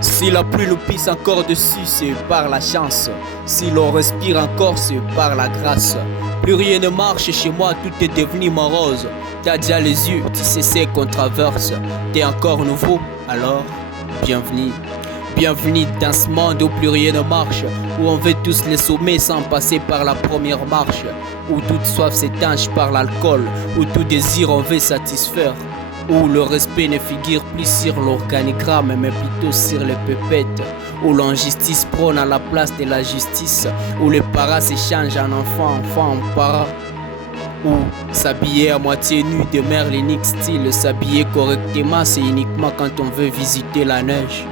Si la pluie nous pisse encore dessus, c'est par la chance. Si l'on respire encore, c'est par la grâce. Plus rien ne marche chez moi, tout est devenu morose. T'as déjà les yeux, tu sais ce qu'on traverse. T'es encore nouveau, alors bienvenue. Bienvenue dans ce monde où plus rien ne marche, où on veut tous les sommets sans passer par la première marche, où toute soif s'étanche par l'alcool, où tout désir on veut satisfaire, où le respect ne figure plus sur l'organigramme mais plutôt sur les pépettes, où l'injustice prône à la place de la justice, où les paras s'échangent en enfant en para, où s'habiller à moitié nu demeure l'unique style. S'habiller correctement c'est uniquement quand on veut visiter la neige,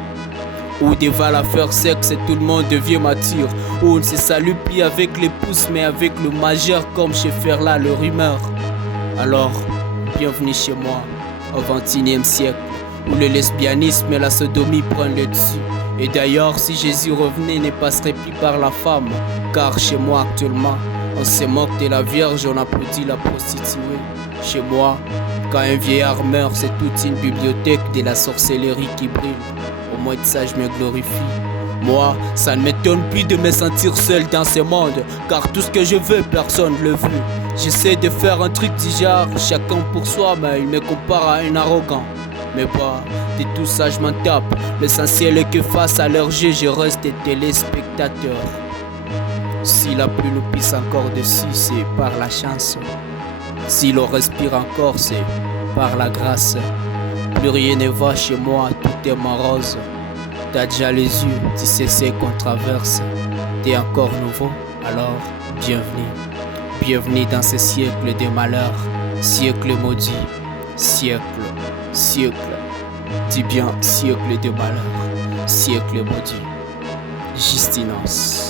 où devant l'affaire sexe tout le monde devient mature, où on ne se salue plus avec les pouces mais avec le majeur comme chez Ferla le rumeur. Alors, bienvenue chez moi, au XXIe siècle, où le lesbianisme et la sodomie prennent le dessus. Et d'ailleurs, si Jésus revenait, ne passerait plus par la femme, car chez moi actuellement, on se moque de la Vierge, on applaudit la prostituée. Chez moi, quand un vieillard meurt, c'est toute une bibliothèque de la sorcellerie qui brille. Au moins de ça je me glorifie. Moi, ça ne m'étonne plus de me sentir seul dans ce monde, car tout ce que je veux, personne ne le veut. J'essaie de faire un truc du genre, chacun pour soi, mais il me compare à un arrogant. Mais bah, de tout ça je m'en tape. L'essentiel est que face à leur jeu, je reste téléspectateur. Si la pluie nous pisse encore dessus, c'est par la chance. Si l'on respire encore, c'est par la grâce. Plus rien ne va chez moi, tout est morose. T'as déjà les yeux, tu sais ce qu'on traverse. T'es encore nouveau, alors bienvenue. Bienvenue dans ce siècle de malheur, siècle maudit, siècle. Dis bien siècle de malheur, siècle maudit. Justinos.